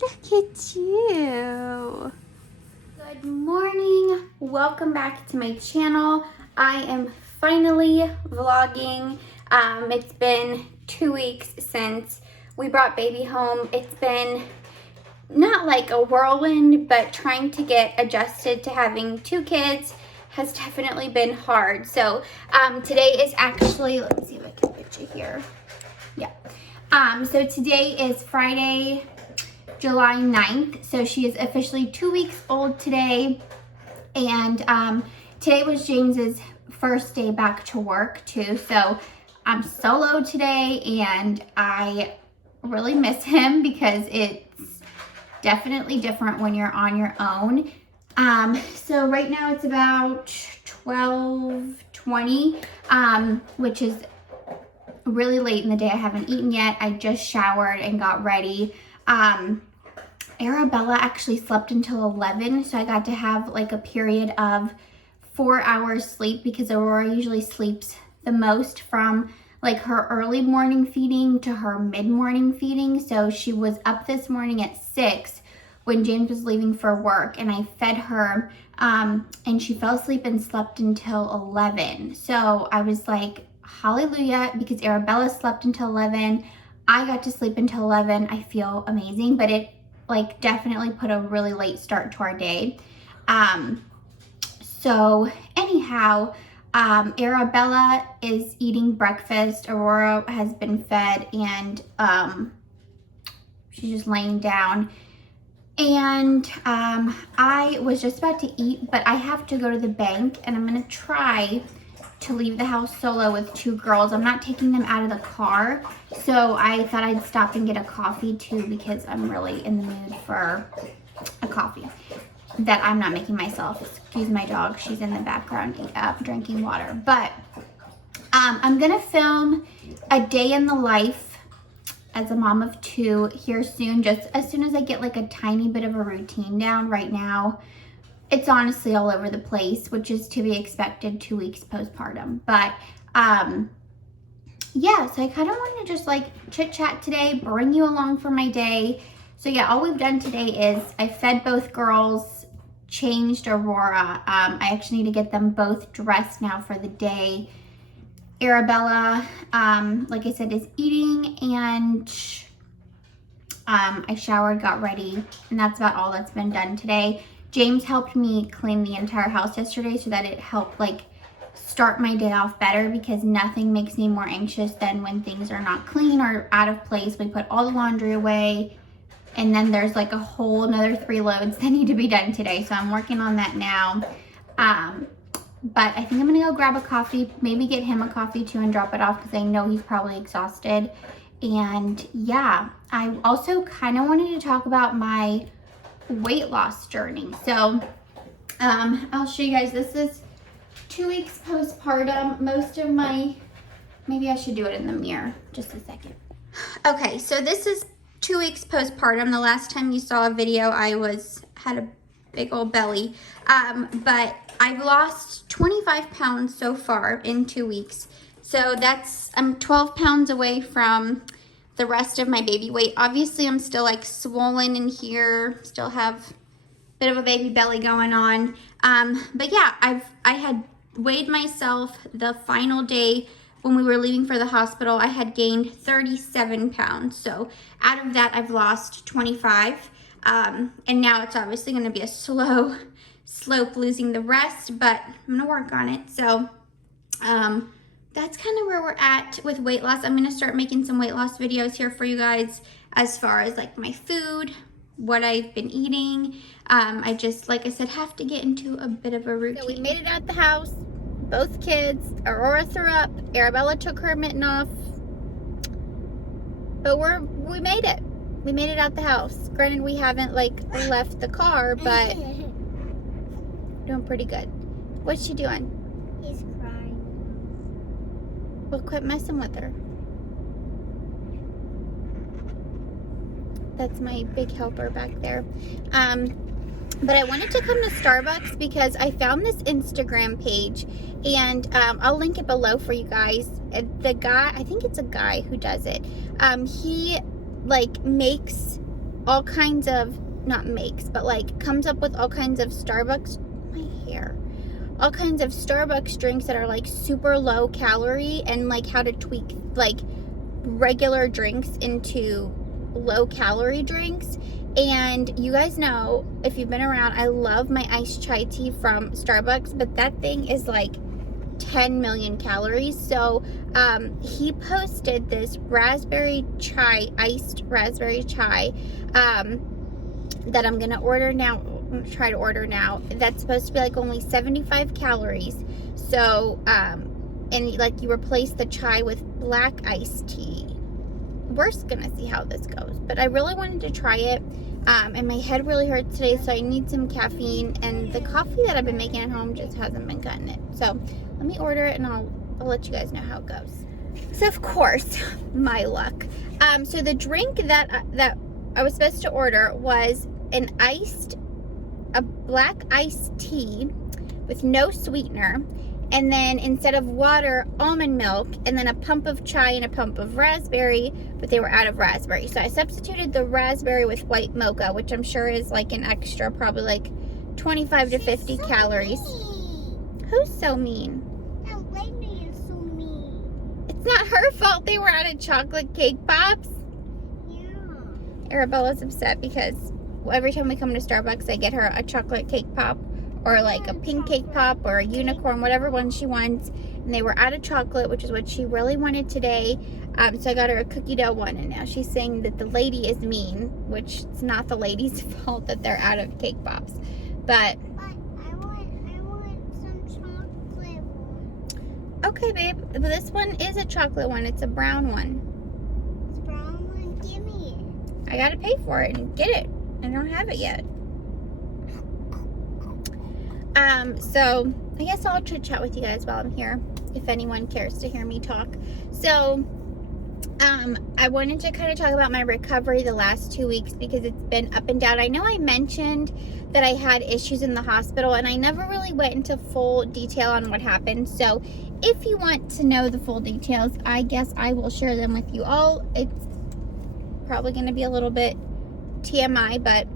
Look at you. Good morning. Welcome back to my channel. I am finally vlogging. It's been 2 weeks since we brought baby home. It's been not like a whirlwind, but trying to get adjusted to having 2 kids has definitely been hard. So today is actually, let me see if I can put you here. Yeah. So today is Friday, July 9th. So she is officially 2 weeks old today. And today was James's first day back to work too. So I'm solo today and I really miss him because it's definitely different when you're on your own. So right now it's about 12:20, which is really late in the day. I haven't eaten yet. I just showered and got ready. Arabella actually slept until 11, so I got to have like a period of 4 hours sleep because Aurora usually sleeps the most from like her early morning feeding to her mid-morning feeding. So she was up this morning at 6 when James was leaving for work, and I fed her and she fell asleep and slept until 11. So I was like, hallelujah, because Arabella slept until 11. I got to sleep until 11. I feel amazing, but it like definitely put a really late start to our day. So anyhow, Arabella is eating breakfast. Aurora has been fed and she's just laying down. And I was just about to eat, but I have to go to the bank and I'm gonna try to leave the house solo with 2 girls. I'm not taking them out of the car, so I thought I'd stop and get a coffee too because I'm really in the mood for a coffee that I'm not making myself. Excuse my dog, she's in the background drinking water. But I'm gonna film a day in the life as a mom of 2 here soon, just as soon as I get like a tiny bit of a routine down. Right now it's honestly all over the place, which is to be expected 2 weeks postpartum. But yeah, so I kind of wanted to just like chit chat today, bring you along for my day. So yeah, all we've done today is I fed both girls, changed Aurora. I actually need to get them both dressed now for the day. Arabella, like I said, is eating, and I showered, got ready, and that's about all that's been done today. James helped me clean the entire house yesterday so that it helped like start my day off better, because nothing makes me more anxious than when things are not clean or out of place. We put all the laundry away and then there's like a whole another 3 loads that need to be done today. So I'm working on that now. But I think I'm gonna go grab a coffee, maybe get him a coffee too and drop it off because I know he's probably exhausted. And yeah, I also kind of wanted to talk about my weight loss journey. So I'll show you guys. This is 2 weeks postpartum. Most of my, maybe I should do it in the mirror, just a second. Okay, so this is 2 weeks postpartum. The last time you saw a video, I had a big old belly, but I've lost 25 pounds so far in 2 weeks. So I'm 12 pounds away from the rest of my baby weight. Obviously, I'm still like swollen in here, still have a bit of a baby belly going on. But yeah, I had weighed myself the final day when we were leaving for the hospital. I had gained 37 pounds. So out of that, I've lost 25. And now it's obviously going to be a slow slope losing the rest, but I'm gonna work on it. So that's kind of where we're at with weight loss. I'm gonna start making some weight loss videos here for you guys as far as like my food, what I've been eating. I just, like I said, have to get into a bit of a routine. So we made it out the house, both kids. Aurora threw up, Arabella took her mitten off, but we made it. We made it out the house. Granted, we haven't like left the car, but doing pretty good. What's she doing? He's crying. Well, quit messing with her. That's my big helper back there. But I wanted to come to Starbucks because I found this Instagram page, and I'll link it below for you guys. The guy, I think it's a guy who does it. He like makes all kinds of, not makes, but like comes up with all kinds of Starbucks, my hair, all kinds of Starbucks drinks that are like super low calorie, and like how to tweak like regular drinks into low calorie drinks. And you guys know, if you've been around, I love my iced chai tea from Starbucks, but that thing is like 10 million calories. So he posted this raspberry chai, iced raspberry chai, that I'm gonna order now. I'm gonna try to order now. That's supposed to be like only 75 calories. So and like you replace the chai with black iced tea. We're just gonna see how this goes, but I really wanted to try it. And my head really hurts today, so I need some caffeine, and the coffee that I've been making at home just hasn't been cutting it. So let me order it, and I'll let you guys know how it goes. So of course, my luck. So the drink that I was supposed to order was a black iced tea with no sweetener, and then instead of water, almond milk, and then a pump of chai and a pump of raspberry, but they were out of raspberry. So I substituted the raspberry with white mocha, which I'm sure is like an extra, probably like 25 to 50 calories. Mean. Who's so mean? That lady is so mean. It's not her fault they were out of chocolate cake pops. Yeah. Arabella's upset because every time we come to Starbucks, I get her a chocolate cake pop, or like a pink cake pop, or a unicorn, whatever one she wants. And they were out of chocolate, which is what she really wanted today. So I got her a cookie dough one, and now she's saying that the lady is mean, which it's not the lady's fault that they're out of cake pops. But I want some chocolate one. okay, babe. This one is a chocolate one. It's a brown one. It's brown one. Give me it. I gotta pay for it and get it. I don't have it yet. So I guess I'll chit chat with you guys while I'm here, if anyone cares to hear me talk. So, I wanted to kind of talk about my recovery the last 2 weeks, because it's been up and down. I know I mentioned that I had issues in the hospital, and I never really went into full detail on what happened. So if you want to know the full details, I guess I will share them with you all. It's probably going to be a little bit TMI, but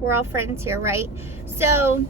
we're all friends here, right? So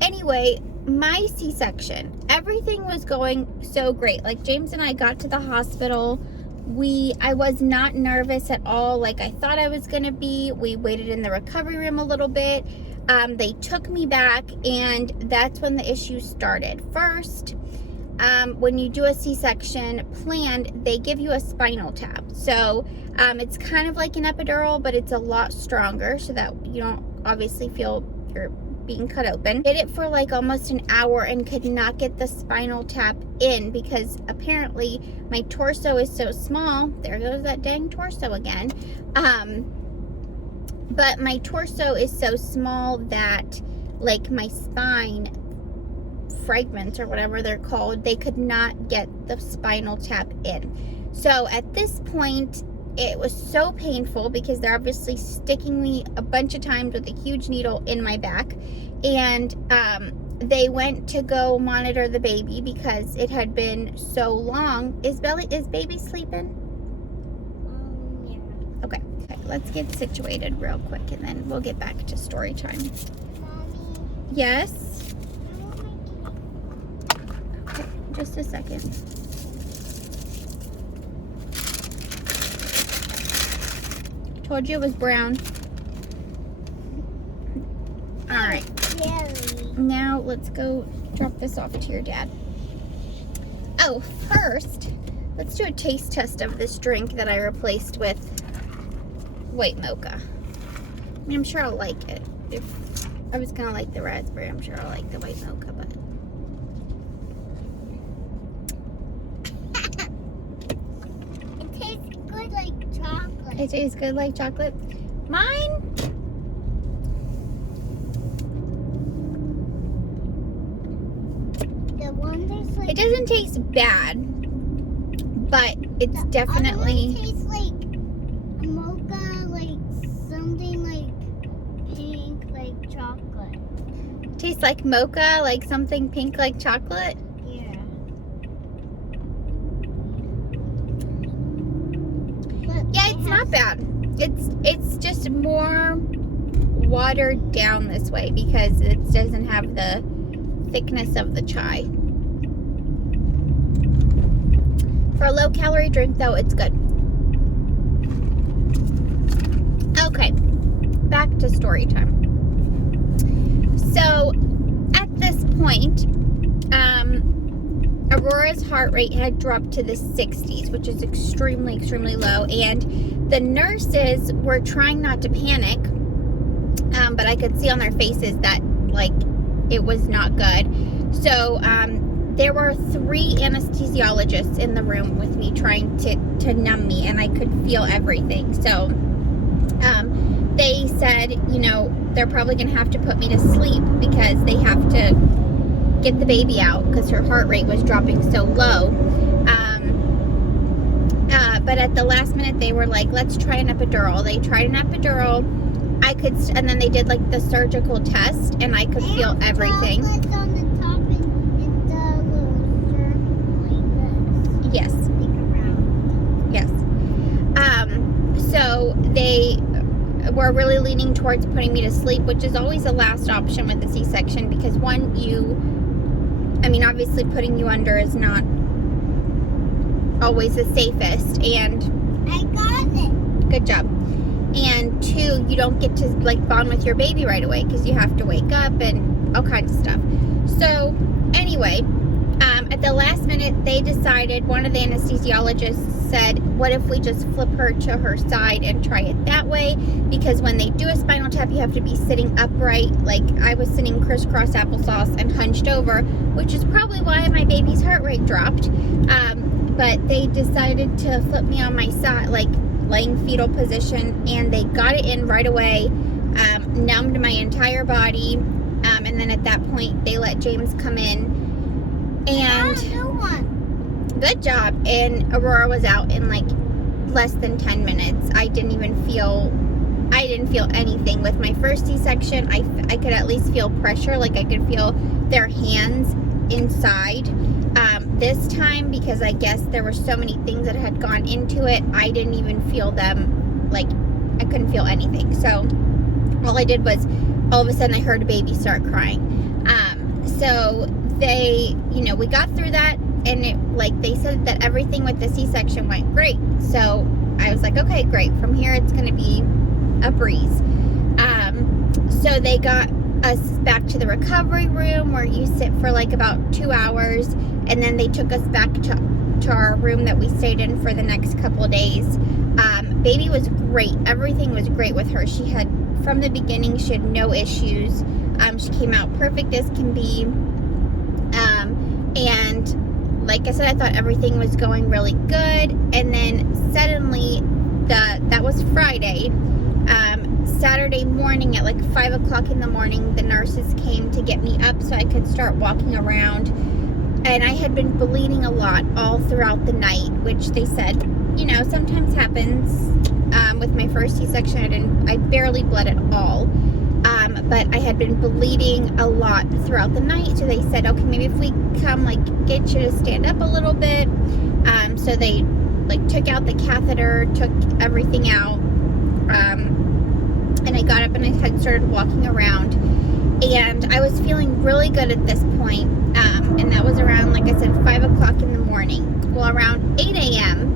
anyway, my C-section, everything was going so great. Like, James and I got to the hospital. I was not nervous at all like I thought I was gonna be. We waited in the recovery room a little bit. They took me back, and that's when the issues started. First, when you do a C-section planned, they give you a spinal tap. So it's kind of like an epidural, but it's a lot stronger, so that you don't obviously feel you're being cut open. Did it for like almost an hour and could not get the spinal tap in, because apparently my torso is so small. There goes that dang torso again. But my torso is so small that like my spine fragments, or whatever they're called, they could not get the spinal tap in. So at this point, it was so painful, because they're obviously sticking me a bunch of times with a huge needle in my back. And they went to go monitor the baby because it had been so long. Is baby sleeping? Yeah. Okay, let's get situated real quick, and then we'll get back to story time. Mommy, Yes? I want my cake. Okay, just a second. Told you it was brown. All right. Jelly. Now let's go drop this off to your dad. Oh, first, let's do a taste test of this drink that I replaced with white mocha. I mean, I'm sure I'll like it. If I was gonna like the raspberry, I'm sure I'll like the white mocha, but It tastes good like chocolate. it tastes good like chocolate. Mine? The one tastes like. It doesn't taste bad, but it's The definitely. other one tastes like mocha, like something like pink, like chocolate. Tastes like mocha, like something pink like chocolate. Yeah. Yeah, it's not bad. It's just more watered down this way because it doesn't have the thickness of the chai. For a low-calorie drink, though, it's good. Okay, back to story time. So, at this point, Aurora's heart rate had dropped to the 60s, which is extremely, extremely low. And the nurses were trying not to panic, but I could see on their faces that, like, it was not good. So, there were 3 anesthesiologists in the room with me trying to numb me, and I could feel everything. So, they said, you know, they're probably going to have to put me to sleep because they have to get the baby out because her heart rate was dropping so low. But at the last minute, they were like, let's try an epidural. They tried an epidural. And then they did like the surgical test, and I could feel everything. On the top and the little circle like this. Yes. Like around. Yes. So they were really leaning towards putting me to sleep, which is always the last option with a C-section because obviously putting you under is not always the safest, and I got it. good job. And 2, you don't get to like bond with your baby right away because you have to wake up and all kinds of stuff. So anyway, at the last minute, they decided, one of the anesthesiologists said, what if we just flip her to her side and try it that way? Because when they do a spinal tap, you have to be sitting upright. Like I was sitting crisscross applesauce and hunched over, which is probably why my baby's heart rate dropped. But they decided to flip me on my side, like laying fetal position, and they got it in right away, numbed my entire body, and then at that point, they let James come in. And good job. And Aurora was out in like less than 10 minutes. I didn't feel anything. With my first C-section, I could at least feel pressure, like I could feel their hands inside. This time, because I guess there were so many things that had gone into it, I didn't even feel them. Like I couldn't feel anything. So all I did was all of a sudden I heard a baby start crying. So they, we got through that, and they said that everything with the C-section went great. So I was like, okay, great. From here, it's going to be a breeze. So they got us back to the recovery room where you sit for like about 2 hours, and then they took us back to our room that we stayed in for the next couple of days. Baby was great. Everything was great with her. From the beginning, she had no issues. She came out perfect as can be. And like I said, I thought everything was going really good. And then suddenly, that was Friday. Saturday morning at like 5 o'clock in the morning, the nurses came to get me up so I could start walking around. And I had been bleeding a lot all throughout the night, which they said, sometimes happens. With my first C-section, I barely bled at all. But I had been bleeding a lot throughout the night. So they said, okay, maybe if we come, get you to stand up a little bit. So they, took out the catheter, took everything out. And I got up and I had started walking around. And I was feeling really good at this point. And that was around, like I said, 5 o'clock in the morning. Well, around 8 a.m.,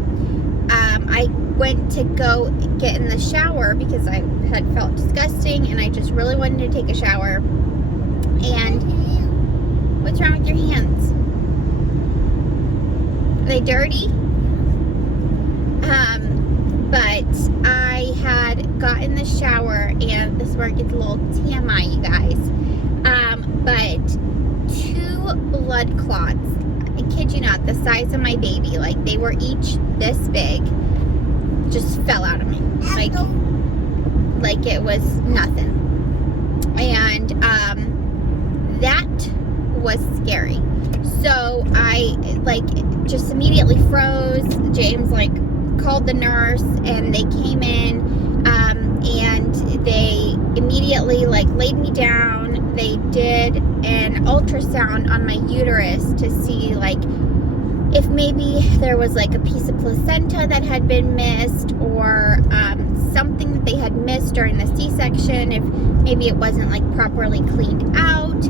I went to go get in the shower because I had felt disgusting and I just really wanted to take a shower. And what's wrong with your hands? Are they dirty? But I had got in the shower, and this is where it gets a little TMI, you guys. But 2 blood clots, I kid you not, the size of my baby, they were each this big, just fell out of me. Like it was nothing. And that was scary. So I just immediately froze. James called the nurse, and they came in, and they immediately laid me down. They did an ultrasound on my uterus to see if maybe there was a piece of placenta that had been missed, or something that they had missed during the C-section, if maybe it wasn't like properly cleaned out,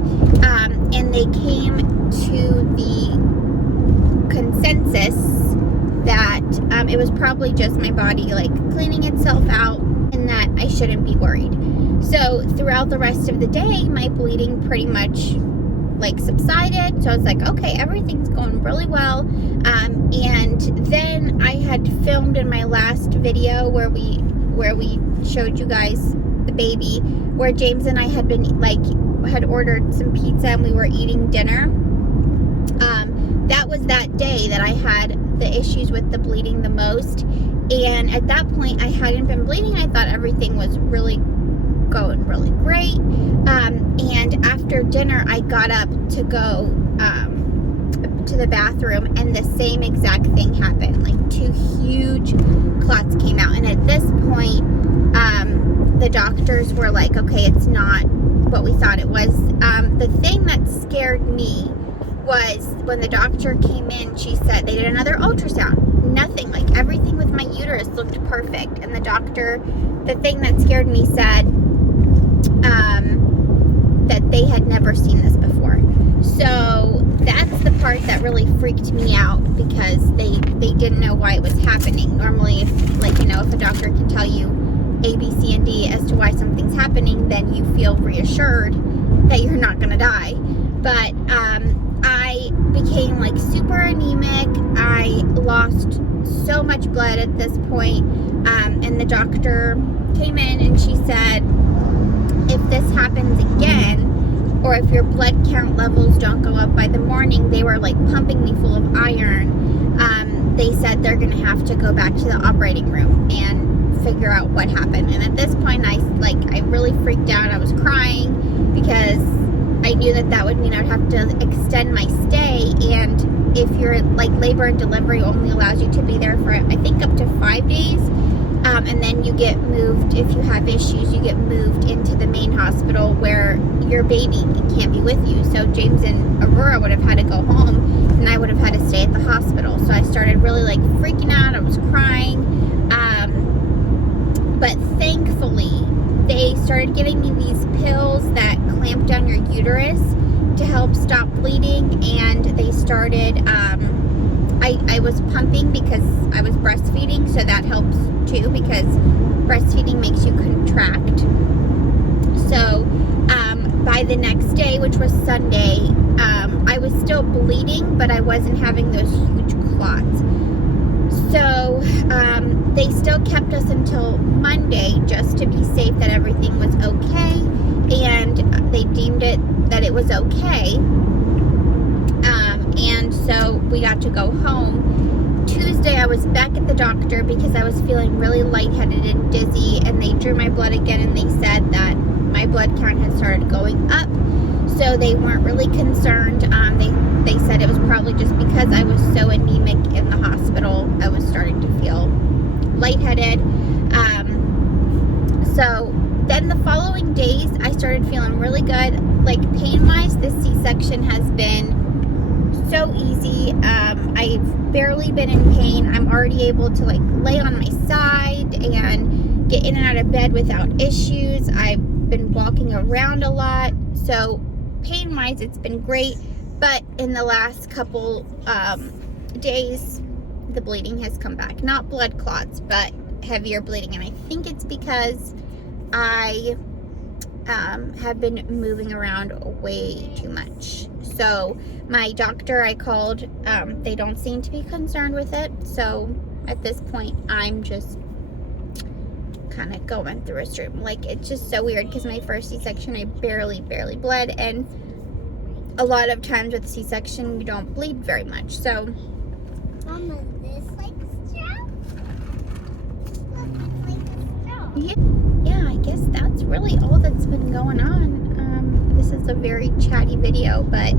and they came to the consensus that it was probably just my body like cleaning itself out and that I shouldn't be worried. So throughout the rest of the day, my bleeding pretty much like subsided. So I was like, okay, everything's going really well. And then I had filmed in my last video where we showed you guys the baby, where James and I had been had ordered some pizza and we were eating dinner. That was that day that I had the issues with the bleeding the most. And at that point, I hadn't been bleeding. I thought everything was really going really great. And after dinner, I got up to go to the bathroom, and the same exact thing happened. Like 2 huge clots came out. And at this point, the doctors were like, okay, it's not what we thought it was. The thing that scared me was when the doctor came in, she said they did another ultrasound. Nothing, like everything with my uterus looked perfect. And the thing that scared me said that they had never seen this before. So that's the part that really freaked me out, because they didn't know why it was happening. Normally, if a doctor can tell you A, B, C, and D as to why something's happening, then you feel reassured that you're not gonna die. But I became like super anemic. I lost so much blood at this point. And the doctor came in and she said, if this happens again, or if your blood count levels don't go up by the morning, they were like pumping me full of iron. They said they're gonna have to go back to the operating room and figure out what happened. And at this point, I really freaked out. I was crying because I knew that would mean I'd have to extend my stay. And if you're like, labor and delivery only allows you to be there for, I think, up to 5 days. And then you get moved, if you have issues, you get moved into the main hospital where your baby can't be with you. So James and Aurora would have had to go home, and I would have had to stay at the hospital. So I started really like freaking out. I was crying. But thankfully, they started giving me these pills that clamp down your uterus to help stop bleeding. And they started, I was pumping because I was breastfeeding, so that helps too, because breastfeeding makes you contract. So by the next day, which was Sunday, I was still bleeding, but I wasn't having those huge clots. So they still kept us until Monday just to be safe that everything was okay, and they deemed it that it was okay. And so we got to go home. Tuesday, I was back at the doctor because I was feeling really lightheaded and dizzy, and they drew my blood again, and they said that my blood count had started going up. So they weren't really concerned. They said it was probably just because I was so anemic in the hospital, I was starting to feel lightheaded. So then the following days, I started feeling really good. Like pain-wise, this C-section has been so easy. I've barely been in pain. I'm already able to like lay on my side and get in and out of bed without issues. I've been walking around a lot. So pain-wise, it's been great. But in the last couple days, the bleeding has come back. Not blood clots, but heavier bleeding. And I think it's because I have been moving around way too much. So my doctor I called, they don't seem to be concerned with it. So at this point, I'm just kind of going through a stream. Like, it's just so weird because my first C-section, I barely bled. And a lot of times with C-section, you don't bleed very much. So, Mama, this like a straw? Look, it's like a straw. yeah, I guess that's really all that's been going on. This is a very chatty video, but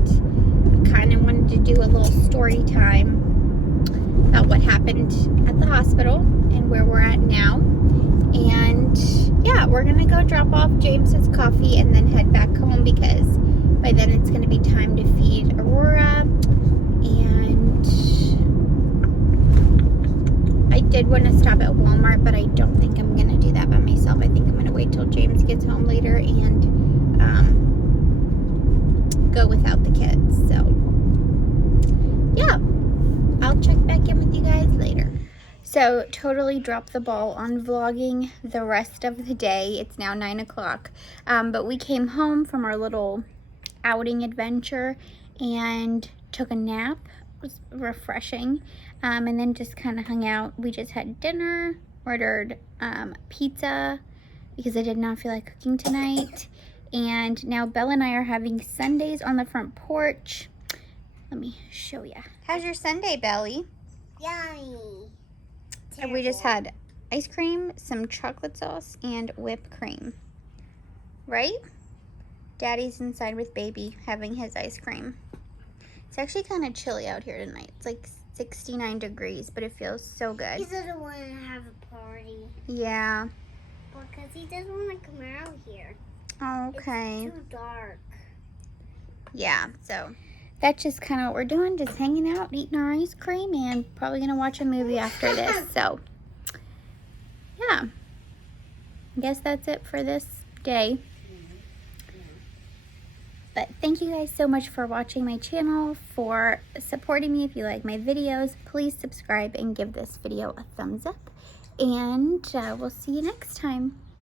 kind of wanted to do a little story time about what happened at the hospital and where we're at now. And yeah, we're gonna go drop off James's coffee and then head back home, because by then it's gonna be time to feed Aurora. And I did want to stop at Walmart, but I don't think I'm gonna do do that by myself. I think I'm gonna wait till James gets home later and go without the kids. So yeah, I'll check back in with you guys later. So totally dropped the ball on vlogging the rest of the day. It's now 9 o'clock, but we came home from our little outing adventure and took a nap. It was refreshing, and then just kind of hung out. We just had dinner, ordered pizza because I did not feel like cooking tonight, and now Bella and I are having Sundays on the front porch. Let me show you. How's your Sunday, Belly? Yummy. And we just had ice cream, some chocolate sauce, and whipped cream. Right? Daddy's inside with baby having his ice cream. It's actually kind of chilly out here tonight. It's like 69 degrees, but it feels so good. He doesn't want to have a party. Yeah. Because he doesn't want to come out here. Okay. It's too dark. Yeah, so that's just kind of what we're doing. Just hanging out, eating our ice cream, and probably going to watch a movie after this. So, yeah. I guess that's it for this day. But thank you guys so much for watching my channel, for supporting me. If you like my videos, please subscribe and give this video a thumbs up. And we'll see you next time.